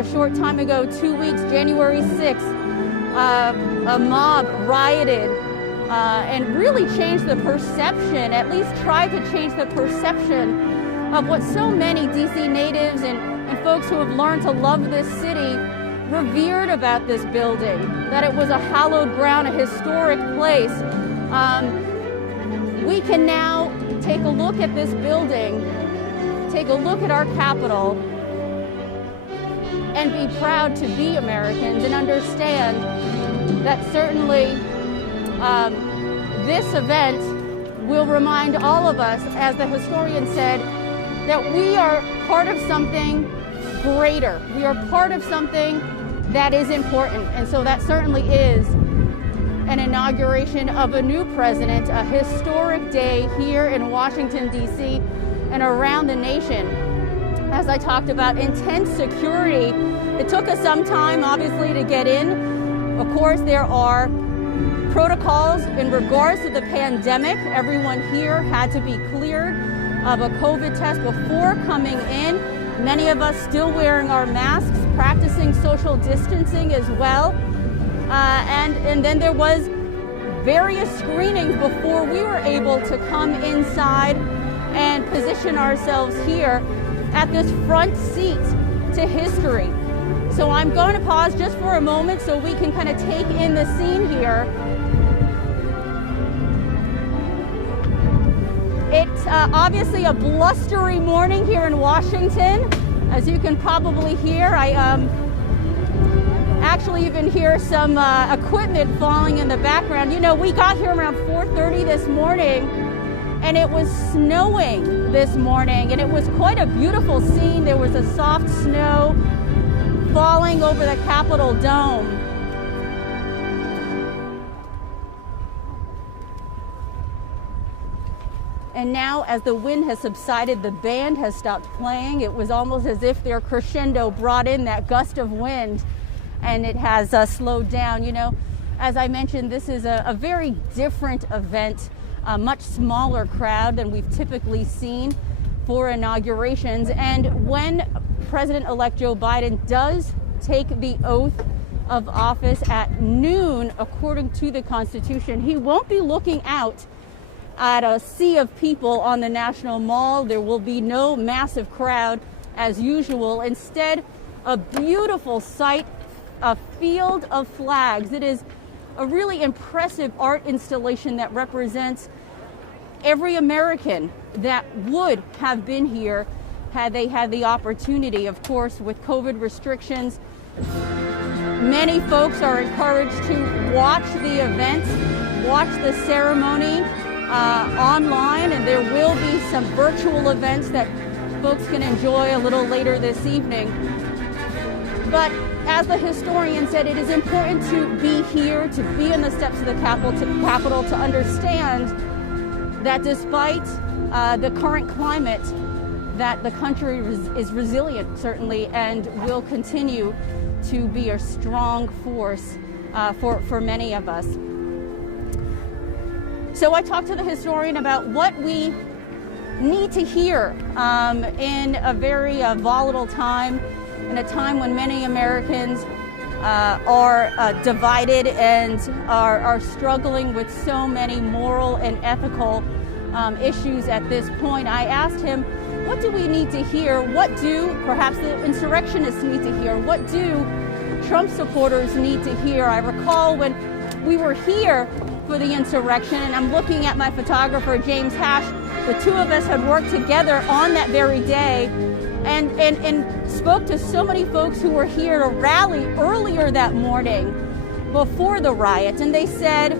a short time ago, 2 weeks, January 6th, a mob rioted and really changed the perception, at least tried to change the perception of what so many DC natives and folks who have learned to love this city revered about this building, that it was a hallowed ground, a historic place. We can now take a look at this building, take a look at our Capitol, and be proud to be Americans and understand that certainly this event will remind all of us, as the historian said, that we are part of something greater. We are part of something that is important. And so that certainly is an inauguration of a new president, a historic day here in Washington, D.C. and around the nation. As I talked about, intense security. It took us some time, obviously, to get in. Of course, there are protocols in regards to the pandemic. Everyone here had to be cleared of a COVID test before coming in. Many of us still wearing our masks, practicing social distancing as well. And then there was various screenings before we were able to come inside and position ourselves here at this front seat to history. So I'm going to pause just for a moment so we can kind of take in the scene here. It's obviously a blustery morning here in Washington. As you can probably hear, I actually even hear some equipment falling in the background. You know, we got here around 4:30 this morning, and it was snowing this morning, and it was quite a beautiful scene. There was a soft snow falling over the Capitol dome. And now, as the wind has subsided, the band has stopped playing. It was almost as if their crescendo brought in that gust of wind, and it has slowed down. You know, as I mentioned, this is a very different event, a much smaller crowd than we've typically seen for inaugurations. And when President-elect Joe Biden does take the oath of office at noon, according to the Constitution, he won't be looking out at a sea of people on the National Mall. There will be no massive crowd as usual. Instead, a beautiful sight, a field of flags. It is a really impressive art installation that represents every American that would have been here had they had the opportunity. Of course, with COVID restrictions, many folks are encouraged to watch the event, watch the ceremony online, and there will be some virtual events that folks can enjoy a little later this evening. But as the historian said, it is important to be here, to be in the steps of the Capitol, to understand that despite the current climate, that the country is resilient, certainly, and will continue to be a strong force for many of us. So I talked to the historian about what we need to hear in a very volatile time, in a time when many Americans are divided and are struggling with so many moral and ethical issues at this point. I asked him, what do we need to hear? What do perhaps the insurrectionists need to hear? What do Trump supporters need to hear? I recall when we were here for the insurrection, and I'm looking at my photographer, James Hash, the two of us had worked together on that very day and spoke to so many folks who were here to rally earlier that morning before the riot, and they said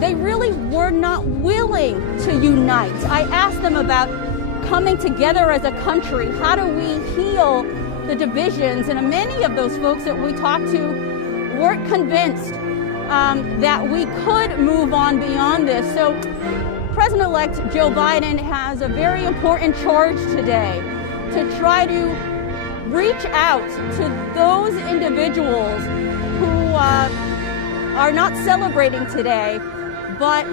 they really were not willing to unite. I asked them about coming together as a country. How do we heal the divisions? And many of those folks that we talked to weren't convinced that we could move on beyond this. So President-elect Joe Biden has a very important charge today to try to reach out to those individuals who are not celebrating today, but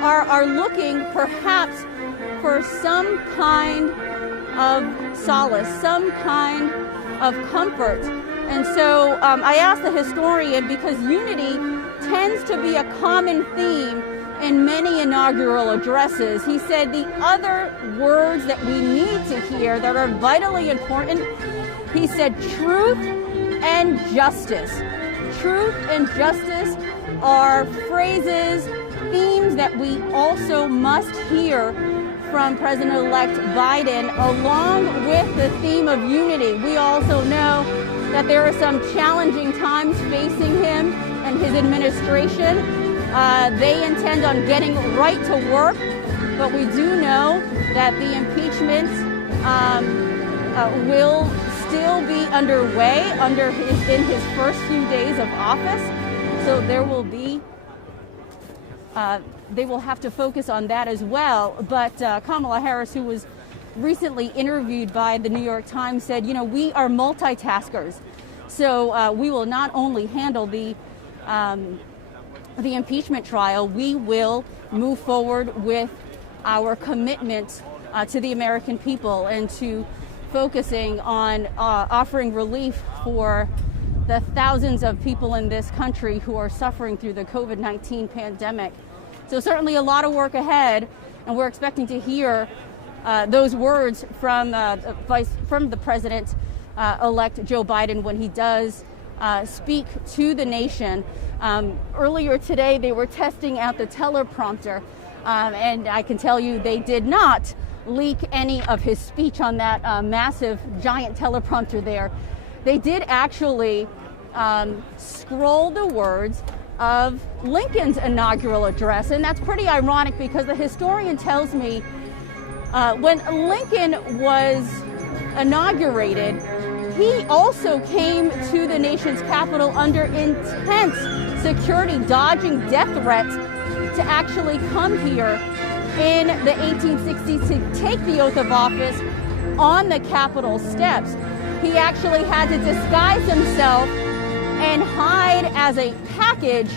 are looking perhaps for some kind of solace, some kind of comfort. And so I asked the historian, because unity tends to be a common theme in many inaugural addresses. He said the other words that we need to hear that are vitally important, he said truth and justice. Truth and justice are phrases, themes that we also must hear from President-elect Biden, along with the theme of unity. We also know that there are some challenging times facing him and his administration. They intend on getting right to work, but we do know that the impeachment will still be underway in his first few days of office. So there will be, they will have to focus on that as well. But Kamala Harris, who was recently interviewed by the New York Times, said, we are multitaskers. So we will not only handle the impeachment trial, we will move forward with our commitment to the American people and to focusing on offering relief for the thousands of people in this country who are suffering through the COVID-19 pandemic. So certainly a lot of work ahead, and we're expecting to hear those words from the President-elect Joe Biden when he does speak to the nation. Earlier today, they were testing out the teleprompter, and I can tell you they did not leak any of his speech on that massive, giant teleprompter there. They did actually scroll the words of Lincoln's inaugural address, and that's pretty ironic because the historian tells me when Lincoln was inaugurated, he also came to the nation's capital under intense security, dodging death threats to actually come here in the 1860s to take the oath of office on the Capitol steps. He actually had to disguise himself and hide as a package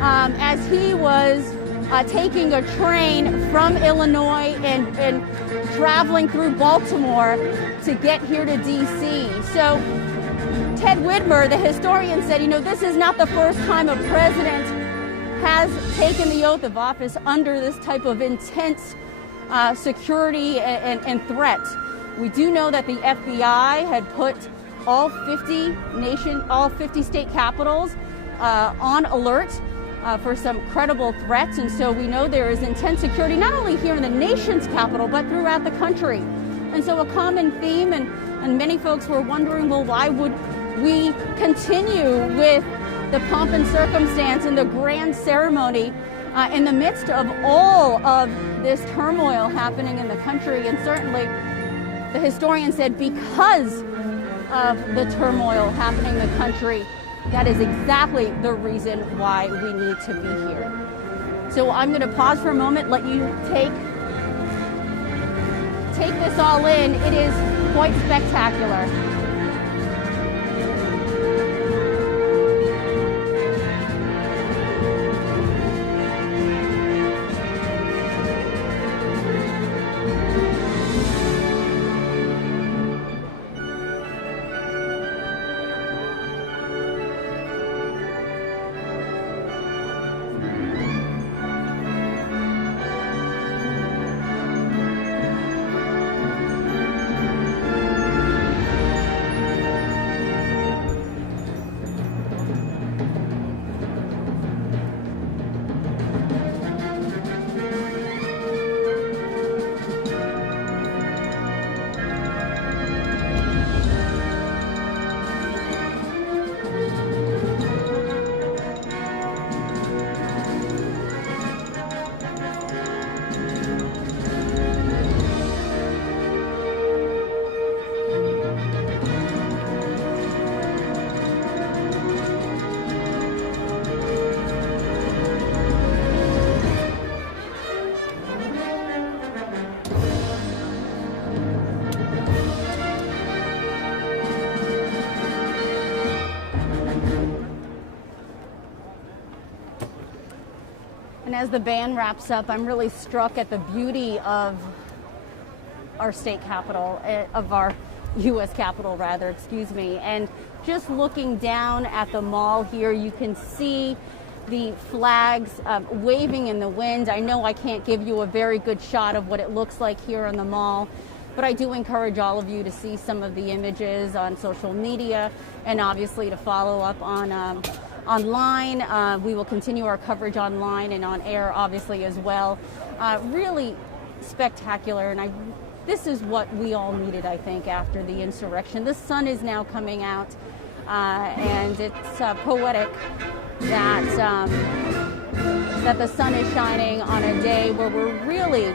as he was taking a train from Illinois and traveling through Baltimore to get here to D.C. So Ted Widmer, the historian, said, this is not the first time a president has taken the oath of office under this type of intense security and threat. We do know that the FBI had put all 50 state capitals on alert for some credible threats, and so we know there is intense security not only here in the nation's capital but throughout the country. And so a common theme, and many folks were wondering, well, why would we continue with the pomp and circumstance and the grand ceremony in the midst of all of this turmoil happening in the country? And certainly the historian said because of the turmoil happening in the country, that is exactly the reason why we need to be here. So I'm going to pause for a moment, let you take this all in. It is quite spectacular. And as the band wraps up, I'm really struck at the beauty of our state capital, of our U.S. Capitol, rather, excuse me. And just looking down at the mall here, you can see the flags waving in the wind. I know I can't give you a very good shot of what it looks like here in the mall, but I do encourage all of you to see some of the images on social media and obviously to follow up on online. We will continue our coverage online and on air, obviously, as well. Really spectacular, and this is what we all needed, I think, after the insurrection. The sun is now coming out, and it's poetic that the sun is shining on a day where we're really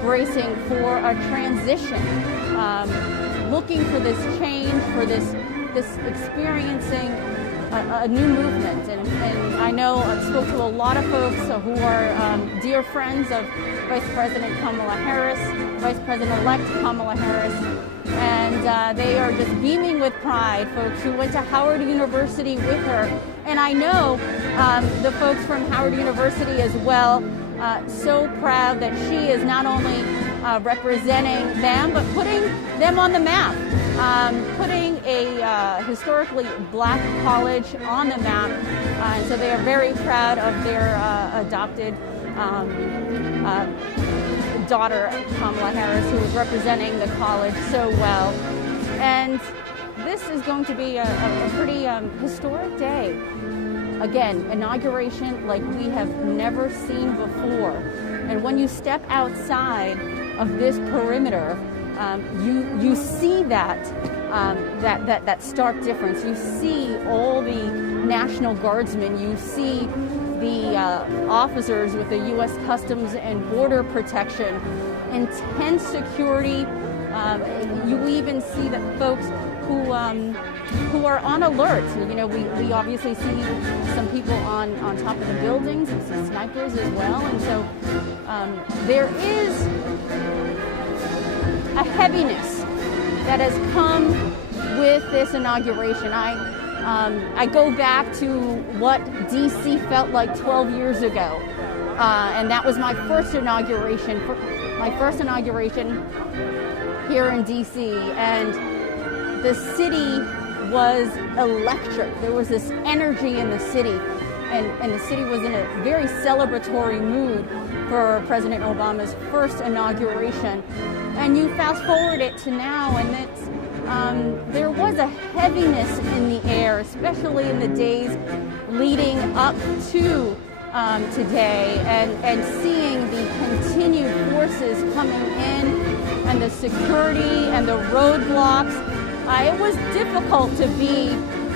bracing for a transition, looking for this change, for this experiencing a new movement. And I know I spoke to a lot of folks who are dear friends of Vice President Kamala Harris, Vice President-elect Kamala Harris, and they are just beaming with pride, folks who went to Howard University with her. And I know the folks from Howard University as well, so proud that she is not only representing them, but putting them on the map, putting a historically black college on the map. And so they are very proud of their adopted daughter, Kamala Harris, who is representing the college so well. And this is going to be a pretty historic day. Again, inauguration like we have never seen before. And when you step outside of this perimeter, you see that stark difference. You see all the National Guardsmen. You see the officers with the U.S. Customs and Border Protection, intense security. You even see that folks who are on alert. You know, we obviously see some people on top of the buildings. We see snipers as well. And so there is a heaviness that has come with this inauguration. I go back to what D.C. felt like 12 years ago, and that was my first inauguration here in D.C. And the city was electric. There was this energy in the city, and the city was in a very celebratory mood for President Obama's first inauguration. And you fast forward it to now, and there was a heaviness in the air, especially in the days leading up to today, and seeing the continued forces coming in and the security and the roadblocks. It was difficult to be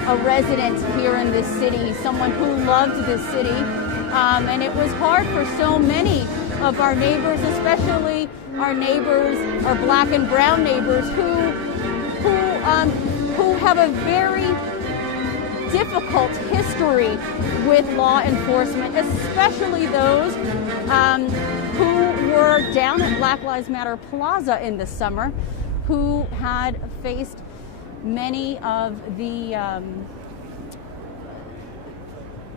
a resident here in this city, someone who loved this city, and it was hard for so many of our neighbors, especially our neighbors, our black and brown neighbors, who have a very difficult history with law enforcement, especially those who were down at Black Lives Matter Plaza in the summer, who had faced many of the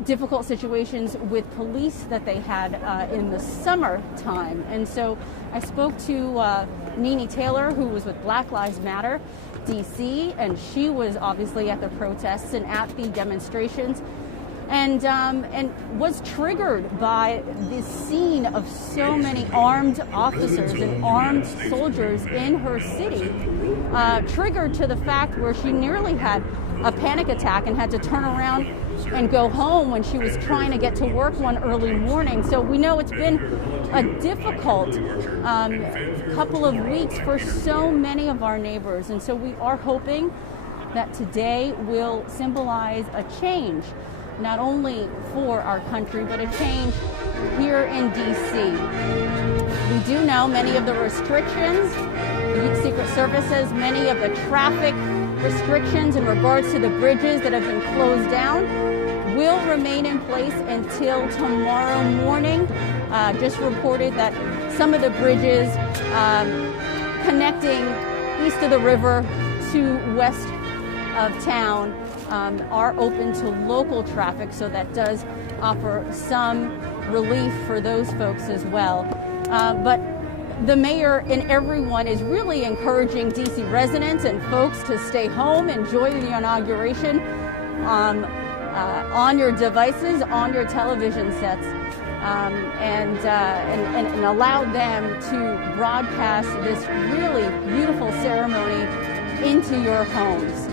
difficult situations with police that they had in the summertime. And so I spoke to Nene Taylor, who was with Black Lives Matter DC, and she was obviously at the protests and at the demonstrations, and was triggered by this scene of so many armed officers and armed soldiers in her city, triggered to the fact where she nearly had a panic attack and had to turn around and go home when she was trying to get to work one early morning. So we know it's been a difficult couple of weeks for so many of our neighbors. And so we are hoping that today will symbolize a change, not only for our country, but a change here in D.C. We do know many of the restrictions, the Secret Service says many of the traffic restrictions in regards to the bridges that have been closed down will remain in place until tomorrow morning. Just reported that some of the bridges connecting east of the river to west of town are open to local traffic, so that does offer some relief for those folks as well. But the mayor and everyone is really encouraging DC residents and folks to stay home, enjoy the inauguration on your devices, on your television sets, and allow them to broadcast this really beautiful ceremony into your homes.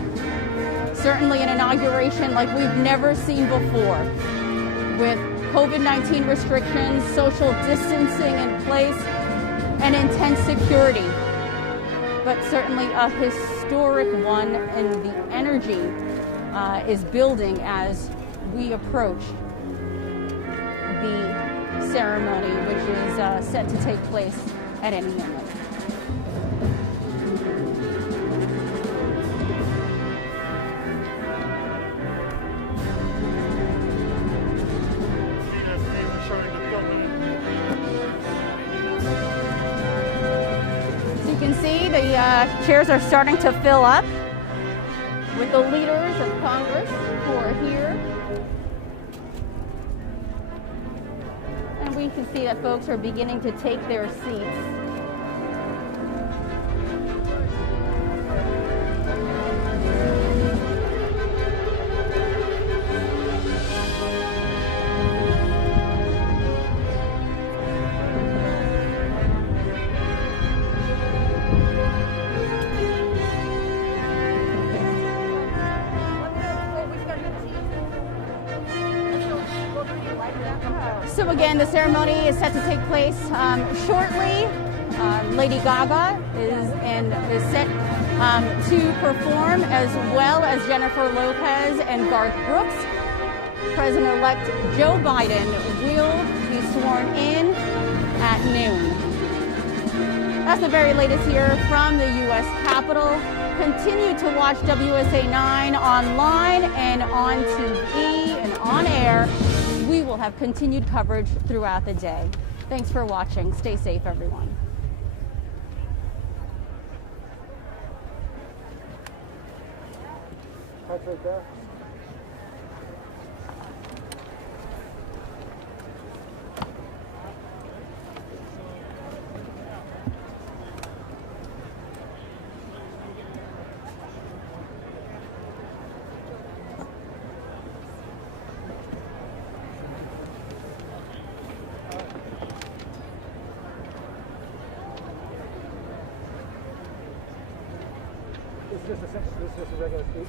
Certainly an inauguration like we've never seen before, with COVID-19 restrictions, social distancing in place, and intense security. But certainly a historic one, and the energy is building as we approach the ceremony, which is set to take place at any moment. So you can see the chairs are starting to fill up with the leaders of Congress who are here. And we can see that folks are beginning to take their seats. So again, the ceremony is set to take place shortly. Lady Gaga is set to perform, as well as Jennifer Lopez and Garth Brooks. President-elect Joe Biden will be sworn in at noon. That's the very latest here from the U.S. Capitol. Continue to watch WSA 9 online and on TV and on air. We will have continued coverage throughout the day. Thanks for watching. Stay safe, everyone. That's right there. This is just a regular street.